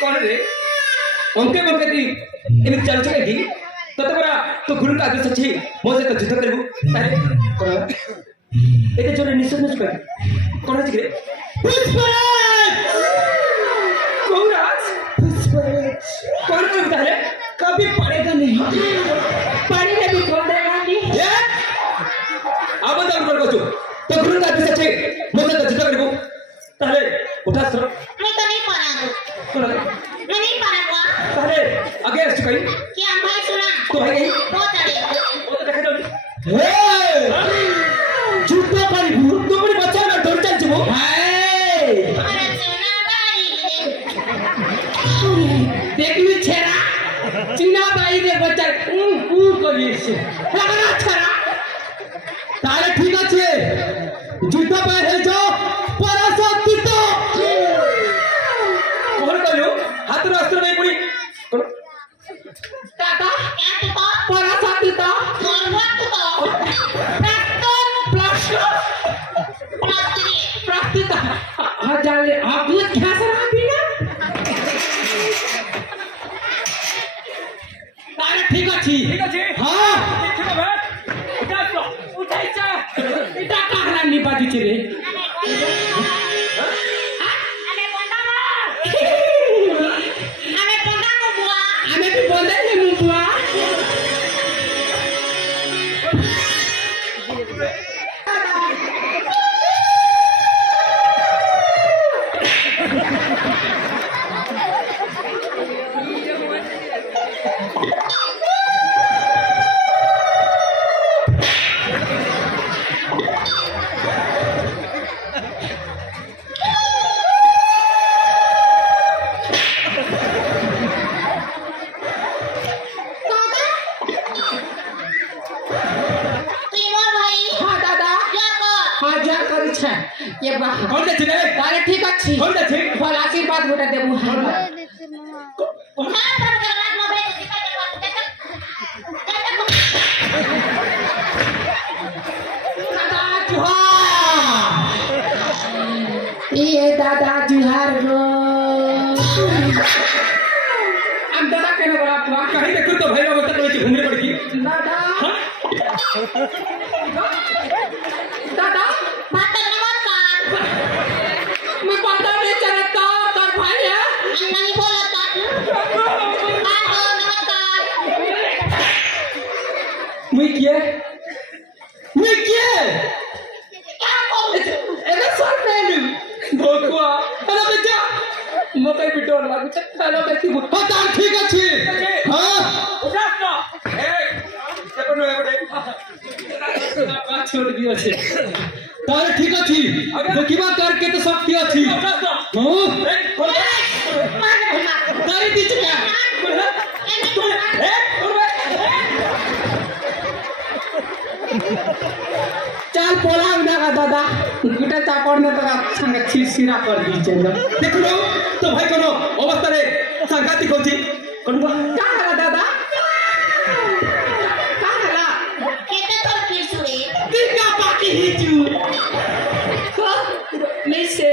कौन रे उनके मौके दी इन चल चुके थी तो तबरा तो गुरु का आदेश अछि मोसे तो युद्ध करबो अरे कौन एते जोरे निश्चय न कर कौन अछि रे पुष्पराज कौराज पुष्पराज कौन कहता है कभी पड़ेगा नहीं पड़ेगा भी कौन देगा नहीं अब तो कर को तो गुरु का आदेश अछि मोसे तो युद्ध करबो ताले उठा सर मैं तो नहीं पढ़ाऊंगा कौन मैं नहीं पढ़ाऊंगा ताले आगे ऐसे कहीं क्या भाई सुना तो भाई नहीं वो चले वो तो देखा जाओ हे जुत्ता पारी भूत तो बड़ी बच्चा ना डर चल जुबो हाय अरे सुना भाई देखली छेरा चीना बाई रे बच्चा करिए से लगना छेरा तारे ठीक আছে जुत्ता पाए है जो पराशक्ति तो कौन कहलो हाथ रास्ते नहीं पड़ी दादा क्या तू तो पराशक्ति तो कौन हुआ तू तो प्राप्तिता जाले आप ये क्या सर पीना तारे ठीक अछि हां देखो बे उठाई जा इटा कहरा नि बाजी रे हमें भी बोले ले मुबुआ ये बात कौन दे रे तारे ठीक अछि कौन दे ठीक फल आशीर्वाद बेटा देबू हां हां सब करवा मोबाइल दादा जुहार रो हम दादा कहने वाला आप कहीं देखो तो भाई बाबा तक घूमने पड़ेगी दादा दादा मैं पता नहीं चलता तर भाई है नहीं बोलता नमस्कार मैं क्या क्या सर मेनू भोकुआ हेलो बेटा मकई बिटोर लागू छ हेलो बेटी हां तार ठीक अछि हां उठा ना ए देखो एबडे बात छोड़ दियो छे तार ठीक अछि देखिबा कर के तो शक्ति अछि हां तारी बीच में चल पोलाव ना दादा गुटा चापड़ ने तो संग छिरछिरा कर दी चल देख लो तो भाई कोनो अवस्था रे संगाति कोची कोन का हला दादा का हला केते तो किसुरे किका बाकी हिजू नहीं से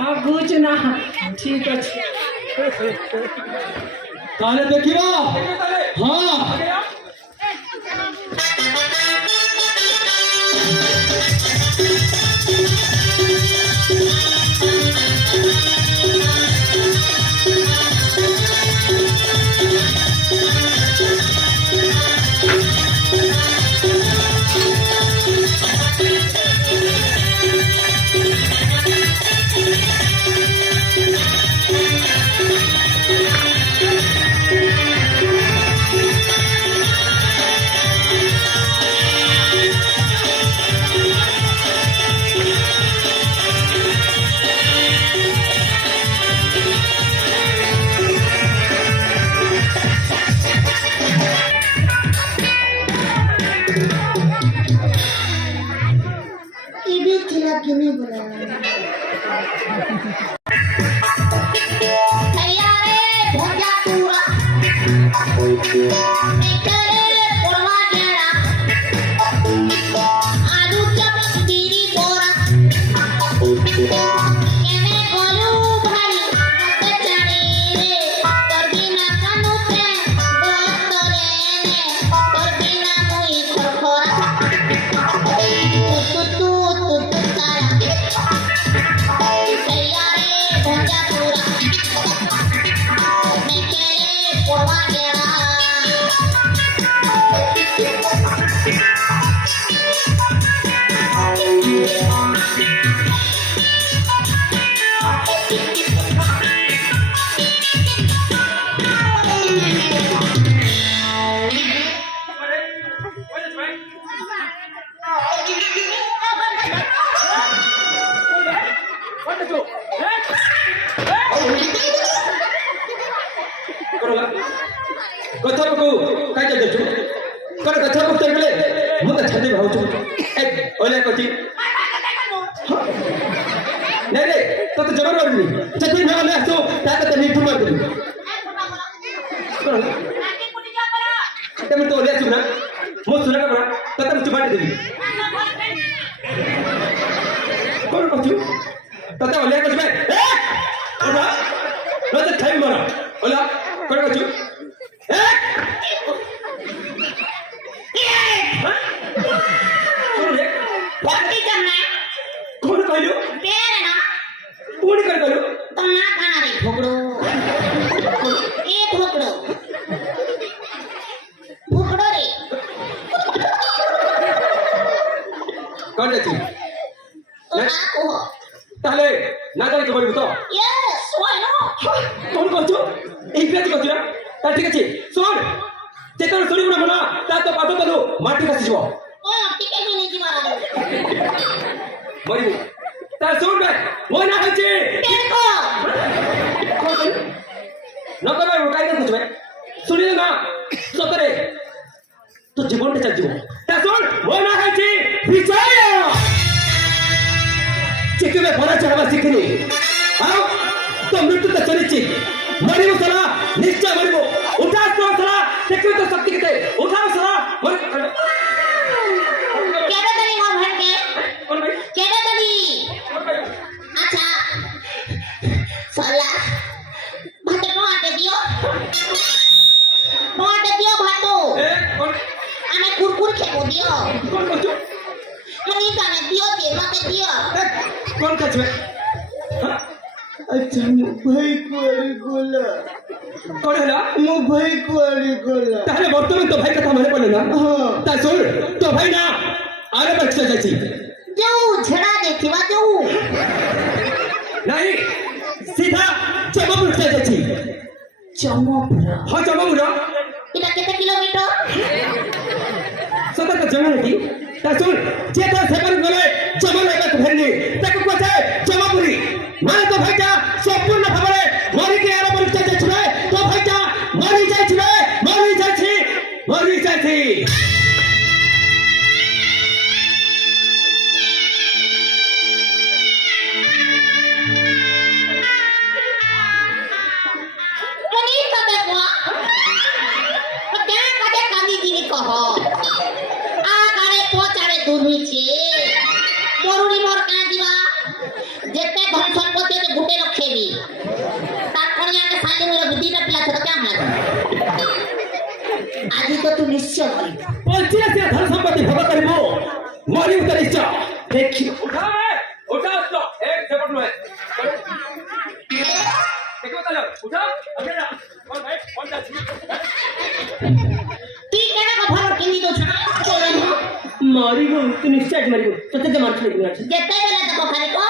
हां गुज ना ठीक अछि ताले देखिबा हां कथा को काय काय देछु कर कथा को तर गेले मग छते भावछु ए ओले कथि नाही रे तो जबर मारली छते न आले असो ताकत नीट मार दे तमे तो ओले सुना मो सुना का बड़ा ततम चुबाट देली कोन कथि तते ओले कथि बे ए ओला तो थाई मारा ओला कोन कथि ताले नाटक के बोलबो तो यस व्हाई नॉट कोन कहछु इंग्लिश कहछु ना ता ठीक अछि सुन जेतर सुनि गुना मना ता तो पादो पादो माटी खसी जबो ओ टिके भी नहीं मारा मरिबो ता सुन बे मो ना हछि देखो न करे काय कर कुछ बे सुनि ना सतरे तो जीवन ते चल जीवो ता सुन मो ना हछि विजय चिके में बड़ा चढ़वा सीखनी आओ तो मृत्यु तो चलिछि मरिबो सला निश्चय मरिबो उठा तो सला देखियो तो शक्ति के उठा सला मर केबे तनी हो भर के कौन भाई केबे तनी अच्छा सला भात को आटे दियो भातो ए कौन आमे कुरकुर खेबो दियो कौन कहछु मनी काने दियो दे मते दियो कौन कहछु अच्छा मो भाई कुआरी गोला कौन होला मो भाई कुआरी गोला ताहले वर्तमान तो भाई कथा माने पड़े ना हां ता सुन तो भाई ना आरे बच्चा जाची जो झड़ा देखिवा जो नहीं सीधा चमपुर जाची चमपुर हां चमपुर इटा केते किलोमीटर सतत जंगल ता सुन जेता सेवन गले जमल एक भेंडी ताको कथे जमापुरी माने तो भाईटा संपूर्ण भाबरे मरि के आरो परीक्षा जाछिले तो भाईटा मरि जाछिले मरि जाछि मनी कते को तो क्या कते कांदी जीवी कहो आ करे पोचारे दुनी छे मरुनी मोर का दिवा जेते धन संपत्ति के गुटे रखेबी तार कन्या के साले मेरे बुद्धि ना पिला छोड़ क्या मार आज तो तू निश्चय मरी पंचिया से धन संपत्ति भोग करबो मरि उतर निश्चय देखियो उठा तो एक झपट में देखो चलो उठा अबे ना कौन भाई कौन जाछि ती केना को भर किनी दो छना मारिबो तू निश्चय मारिबो तते जे मार छले जेते बेला तक खाली को